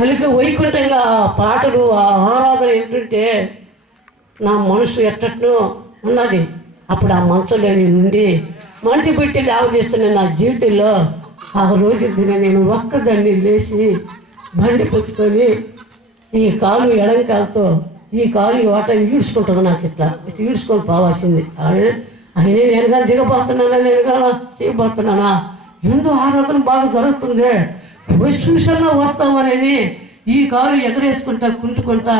పలికి వైకుంఠంగా పాటలు ఆ ఆరాధన ఏంటంటే నా మనసు ఎట్టట్నో ఉన్నది. అప్పుడు ఆ మనసులో నుండి మనిషి పెట్టి లేవ చేస్తున్న నా జీవితంలో ఆ రోజు నేను ఒక్కదాన్ని లేచి బండి పెట్టుకొని ఈ కాలు ఎడంకాలతో ఈ కాలు వాట ఈడ్చుకుంటుంది. నాకు ఇట్లా ఈడ్చుకొని పోవాల్సింది. ఆయనే నేను కానీ దిగబోతున్నానా, నేను కానీ చేయబోతున్నానా, ఎందుకు ఆరాధన బాగా జరుగుతుంది, పోయి చూసన్నా వస్తామని ఈ కాలు ఎగరేసుకుంటా కుంటుకుంటా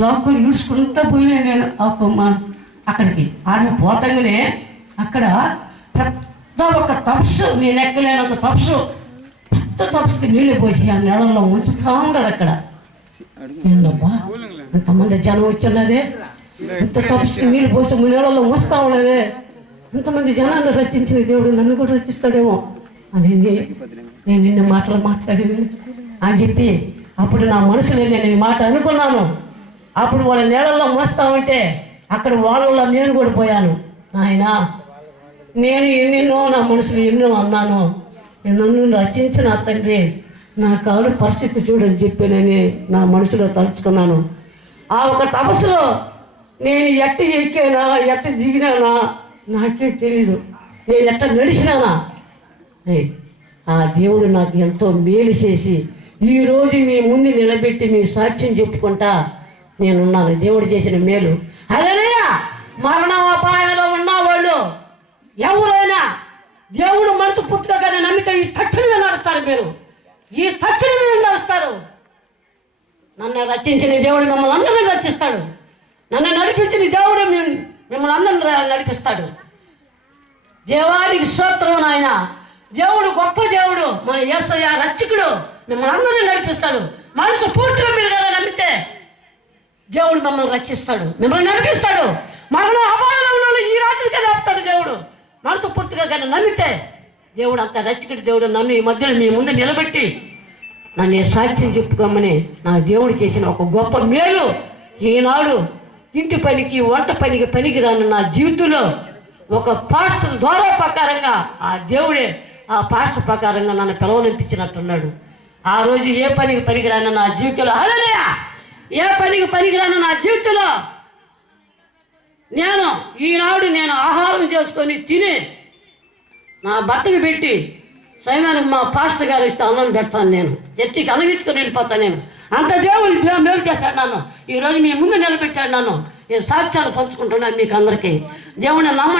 లోపల ఈడ్చుకుంటా పోయినా నేను అక్కడికి. ఆమె పోతంగానే అక్కడ పెద్ద ఒక తపస్సు, నేను ఎక్కలేనంత తపస్సు, పెద్ద తపస్సుకి నీళ్ళు పోసి ఆ నెలల్లో ఉంచుతా ఉండదు. అక్కడ ఏందబ్బా అంతమంది జనం వచ్చిన్నదే, ఇంత తపస్సుకి నీళ్ళు పోసి నెలల్లో ఉంచుతా ఉన్నదే, ఇంతమంది జనాన్ని రచించిన దేవుడు నన్ను కూడా రచిస్తాడేమో అని నేను నిన్న మాటలు మాట్లాడేది అని చెప్పి అప్పుడు నా మనసులో నేను ఈ మాట అనుకున్నాను. అప్పుడు వాళ్ళ నీళ్ళల్లో మోస్తామంటే అక్కడ వాళ్ళలో నేను కూడా పోయాను. నాయన నేను ఎన్నెన్నో నా మనసులో ఎన్నో అన్నాను, నన్ను రచించిన తండ్రి నా కాలు పరిస్థితి చూడని చెప్పానని నా మనసులో తలుచుకున్నాను. ఆ ఒక తపస్సులో నేను ఎట్ట ఎక్కానా ఎట్ట దిగినానా నాకే తెలీదు, నేను ఎట్ట నడిచినానా. ఆ దేవుడు నాకు ఎంతో మేలు చేసి ఈరోజు మీ ముందు నిలబెట్టి మీ సాక్ష్యం చెప్పుకుంటా నేనున్నాను. దేవుడు చేసిన మేలు. హల్లెలూయా. మరణాపాయంలో ఉన్నవాళ్ళు ఎవరైనా దేవుడు మనసు పుట్టుకగానే నమ్మితే ఈ తక్షణమే నడుస్తారు. మీరు ఈ తక్షణమే నడుస్తారు. నన్ను రచించిన దేవుడు మిమ్మల్ని అందరినీ రచిస్తాడు. నన్ను నడిపించిన దేవుడు మిమ్మల్ని అందరినీ నడిపిస్తాడు. దేవానికి స్తోత్రం నాయన. దేవుడు గొప్ప దేవుడు, మన యేసయ్య రక్షకుడు మిమ్మల్ని అందరినీ నడిపిస్తాడు. మనసు పూర్తిగా మీరు కదా నమ్మితే దేవుడు మిమ్మల్ని రక్షిస్తాడు, మిమ్మల్ని నడిపిస్తాడు. మరణ అపాయంలో ఈ రాత్రికే లేపుతాడు దేవుడు. మనసు పూర్తిగా కానీ నమ్మితే దేవుడు అంత రక్షకుడు దేవుడు నన్ను ఈ మధ్యలో మీ ముందు నిలబెట్టి నన్ను సాక్ష్యం చెప్పుకోమని నా దేవుడు చేసిన ఒక గొప్ప మేలు. ఈనాడు ఇంటి పనికి వంట పనికి పనికిరాను నా జీవితంలో ఒక పాస్టర్ ద్వారా ప్రకారంగా ఆ దేవుడే ఆ పాస్టర్ ప్రకారంగా నన్ను పిలవనిపించినట్టున్నాడు. ఆ రోజు ఏ పనికి పనికిరాను నా జీవితంలో, హల్లెలూయా, ఏ పనికి పనికిరాను నా జీవితంలో ఈనాడు నేను ఆహారం చేసుకొని తిని నా భర్తకి పెట్టి స్వయమానికి మా పాస్టర్ గారు ఇస్తే అన్నం పెడతాను. నేను చర్చికి అనగించుకొని వెళ్ళిపోతాను. నేను అంత దేవుడు మేలు చేశాడు నన్ను. ఈరోజు మీ ముందు నిలబెట్టాడు నన్ను. ఈ సాక్ష్యాలు పంచుకుంటున్నాను మీకు అందరికీ. దేవుడిని నమ్మండి.